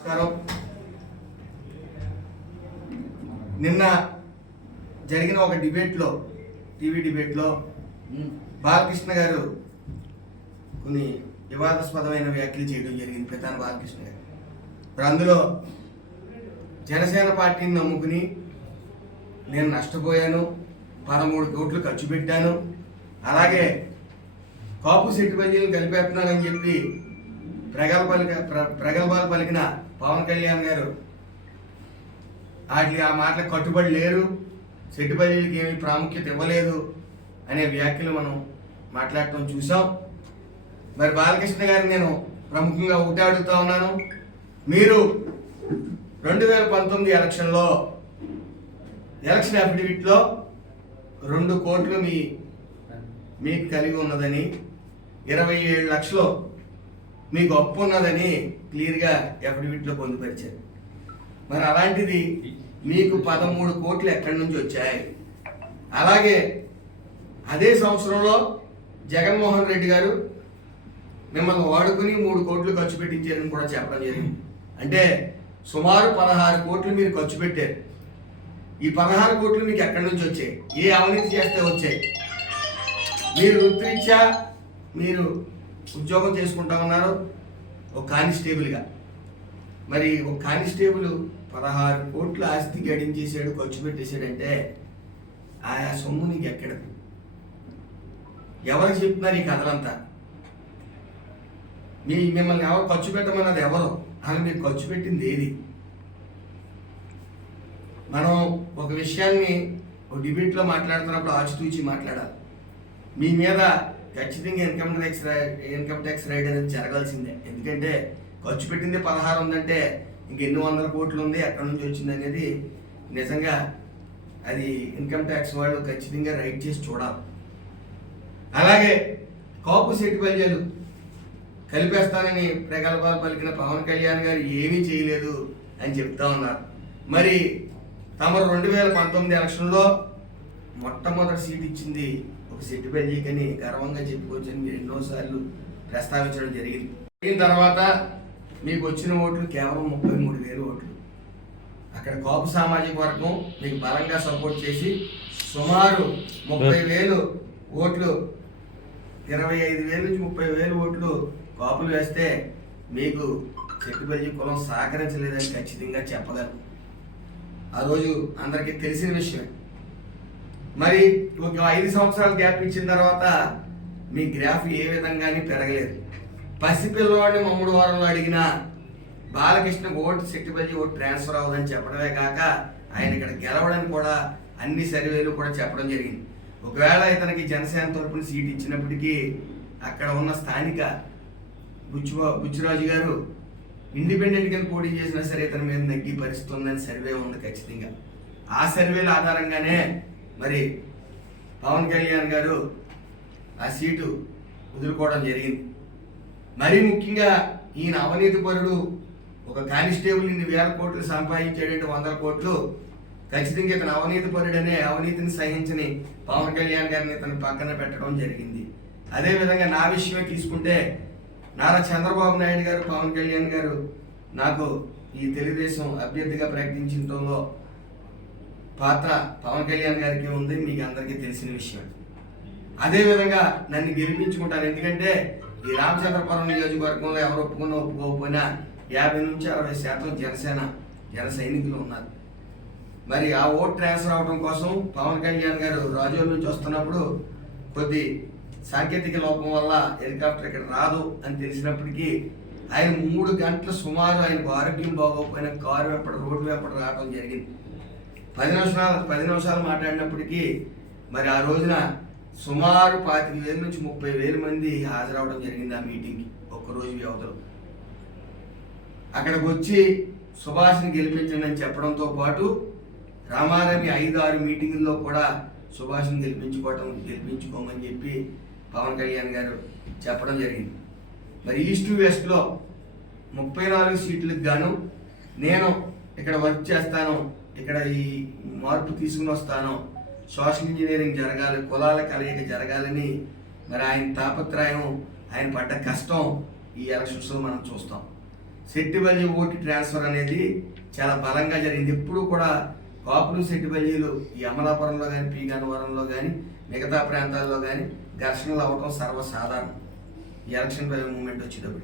నమస్కారం. నిన్న జరిగిన ఒక డిబేట్లో టీవీ డిబేట్లో బాలకృష్ణ గారు కొన్ని వివాదాస్పదమైన వ్యాఖ్యలు చేయడం జరిగింది పితాన బాలకృష్ణ గారు. మరి అందులో జనసేన పార్టీని నమ్ముకుని నేను నష్టపోయాను పదమూడు కోట్లు ఖర్చు పెట్టాను అలాగే కాపు సెట్టు బజ్జీలు కలిపేస్తున్నానని చెప్పి ప్రగల్భాలు ప్ర- ప్రగల్భాలు పలికిన పవన్ కళ్యాణ్ గారు. వాటి ఆ మాటలకు కట్టుబడి లేరు. సెట్టు బజ్జీలకి ఏమీ ప్రాముఖ్యత ఇవ్వలేదు అనే వ్యాఖ్యలు మనం మాట్లాడటం చూసాం. మరి బాలకృష్ణ గారిని నేను ప్రముఖంగా ఒకటే అడుగుతా ఉన్నాను. మీరు రెండు వేల పంతొమ్మిది ఎలక్షన్లో ఎలక్షన్ అఫిడవిట్లో రెండు కోట్లు మీ మీకు కలిగి ఉన్నదని ఇరవై ఏడు లక్షలు మీకు అప్పు ఉన్నదని క్లియర్గా అఫిడవిట్లో పొందుపరిచారు. మరి అలాంటిది మీకు పదమూడు కోట్లు ఎక్కడి నుంచి వచ్చాయి? అలాగే అదే సంవత్సరంలో జగన్మోహన్ రెడ్డి గారు మిమ్మల్ని వాడుకుని మూడు కోట్లు ఖర్చు పెట్టించారని కూడా చెప్పడం జరిగింది. అంటే సుమారు పదహారు కోట్లు మీరు ఖర్చు పెట్టారు. ఈ పదహారు కోట్లు మీకు ఎక్కడి నుంచి వచ్చాయి? ఏ అవినీతి చేస్తే వచ్చాయి? మీరు వృత్తిరీత్యా మీరు ఉద్యోగం చేసుకుంటా ఉన్నారు ఒక కానిస్టేబుల్గా. మరి ఒక కానిస్టేబుల్ పదహారు కోట్ల ఆస్తి గడించేసాడు ఖర్చు పెట్టేశాడంటే ఆయా సొమ్ము నీకు ఎక్కడది ఎవరికి చెప్తున్నారు ఈ కథలంతా? మీ మిమ్మల్ని ఎవరు ఖర్చు పెట్టమన్నది ఎవరు? అని మీరు ఖర్చు పెట్టింది ఏది? మనం ఒక విషయాన్ని ఒక డిబేట్లో మాట్లాడుతున్నప్పుడు ఆచితూచి మాట్లాడాలి. మీ మీద ఖచ్చితంగా income tax income tax raid అనేది జరగాల్సిందే. ఎందుకంటే ఖర్చు పెట్టింది పదహారు ఉందంటే ఇంక ఎన్ని వందల కోట్లు ఉంది ఎక్కడి నుంచి వచ్చింది అనేది నిజంగా అది ఇన్కమ్ ట్యాక్స్ వాళ్ళు ఖచ్చితంగా రైడ్ చేసి చూడాలి. అలాగే కాపు సెట్ బల్జలు కలిపేస్తానని ప్రగల్భాలు పలికిన పవన్ కళ్యాణ్ గారు ఏమీ చేయలేదు అని చెప్తా ఉన్నారు. మరి తమరు రెండు వేల పంతొమ్మిది ఎలక్షన్లో మొట్టమొదటి సీట్ ఇచ్చింది ఒక సెట్టు బెల్జీకని గర్వంగా చెప్పుకోవచ్చని మీరు ఎన్నోసార్లు ప్రస్తావించడం జరిగింది. జరిగిన తర్వాత మీకు వచ్చిన ఓట్లు కేవలం ముప్పై మూడు వేలు ఓట్లు. అక్కడ కాపు సామాజిక వర్గం మీకు బలంగా సపోర్ట్ చేసి సుమారు ముప్పై వేలు ఓట్లు ఇరవై ఐదు వేల నుంచి ముప్పై వేలు ఓట్లు కాపులు వేస్తే మీకు చెట్టుబల్లి కులం సహకరించలేదని ఖచ్చితంగా చెప్పగలను. ఆ రోజు అందరికీ తెలిసిన విషయం. మరి ఒక ఐదు సంవత్సరాలు గ్యాప్ ఇచ్చిన తర్వాత మీ గ్రాఫ్ ఏ విధంగానే పెరగలేదు. పసిపిల్లవాడిని మమ్ముడు వారంలో అడిగిన Balakrishna vote Settiballi vote transfer అవ్వదని చెప్పడమే కాక ఆయన ఇక్కడ గెలవడానికి కూడా అన్ని సర్వేలు కూడా చెప్పడం జరిగింది. ఒకవేళ ఇతనికి జనసేన తరపున సీట్ ఇచ్చినప్పటికీ అక్కడ ఉన్న స్థానిక బుచ్చు బుచ్చురాజు గారు ఇండిపెండెంట్గా పోటీ చేసినా సరే ఇతని మీద నగ్గి పరిస్థితి సర్వే ఉంది ఖచ్చితంగా. ఆ సర్వేల ఆధారంగానే మరి పవన్ కళ్యాణ్ గారు ఆ సీటు వదులుకోవడం జరిగింది. మరీ ముఖ్యంగా ఈయన అవినీతి పరుడు ఒక కానిస్టేబుల్ ఇన్ని వేల కోట్లు సంపాదించాడంటే వందల కోట్లు. ఖచ్చితంగా ఇతను అవినీతి పరుడనే అవినీతిని సహించని పవన్ కళ్యాణ్ గారిని ఇతను పక్కన పెట్టడం జరిగింది. అదేవిధంగా నా విషయమే తీసుకుంటే నారా చంద్రబాబు నాయుడు గారు పవన్ కళ్యాణ్ గారు నాకు ఈ తెలుగుదేశం అభ్యర్థిగా ప్రకటించడంలో పాత్ర పవన్ కళ్యాణ్ గారికి ఉంది మీకు అందరికీ తెలిసిన విషయం అదేవిధంగా నన్ను గెలిపించుకుంటారు. ఎందుకంటే ఈ రామచంద్రపురం నియోజకవర్గంలో ఎవరు ఒప్పుకున్నా ఒప్పుకోకపోయినా యాభై నుంచి అరవై శాతం జనసేన జన సైనికులు ఉన్నారు. మరి ఆ ఓట్ ట్రాన్స్ఫర్ అవడం కోసం పవన్ కళ్యాణ్ గారు రాజోల నుంచి వస్తున్నప్పుడు కొద్ది సాంకేతిక లోపం వల్ల హెలికాప్టర్ ఇక్కడ రాదు అని తెలిసినప్పటికీ ఆయన మూడు గంటల సుమారు ఆయనకు ఆరోగ్యం బాగోకపోయినా కారు వెంపడ రోడ్డు వెంపడ రావడం జరిగింది. పది నిమిషాలు పది నిమిషాలు మాట్లాడినప్పటికీ మరి ఆ రోజున సుమారు పాతిక వేల నుంచి ముప్పై వేల మంది హాజరవడం జరిగింది ఆ మీటింగ్కి ఒక్కరోజు వ్యవధిలో అక్కడికి వచ్చి సుభాష్ని గెలిపించండి అని చెప్పడంతో పాటు రామారామి ఐదు ఆరు మీటింగుల్లో కూడా సుభాష్ని గెలిపించుకోవటం గెలిపించుకోమని చెప్పి పవన్ కళ్యాణ్ గారు చెప్పడం జరిగింది. మరి ఈస్ట్ వెస్ట్లో ముప్పై నాలుగు సీట్లకు గాను నేను ఇక్కడ వర్క్ చేస్తాను ఇక్కడ ఈ మార్పు తీసుకుని వస్తాను సోషల్ ఇంజనీరింగ్ జరగాలి కులాల కలయిక జరగాలని మరి ఆయన తాపత్రయం ఆయన పడ్డ కష్టం ఈ ఎలక్షన్స్లో మనం చూస్తాం. శెట్టి ఓటు ట్రాన్స్ఫర్ అనేది చాలా బలంగా జరిగింది. ఎప్పుడు కూడా కాపులు శెట్టిబల్లిలు ఈ అమలాపురంలో కానీ పీ గన్నవరంలో కానీ మిగతా ప్రాంతాల్లో కానీ ఘర్షణలు అవ్వటం సర్వసాధారణం. ఈ ఎలక్షన్ మూమెంట్ వచ్చేటప్పుడు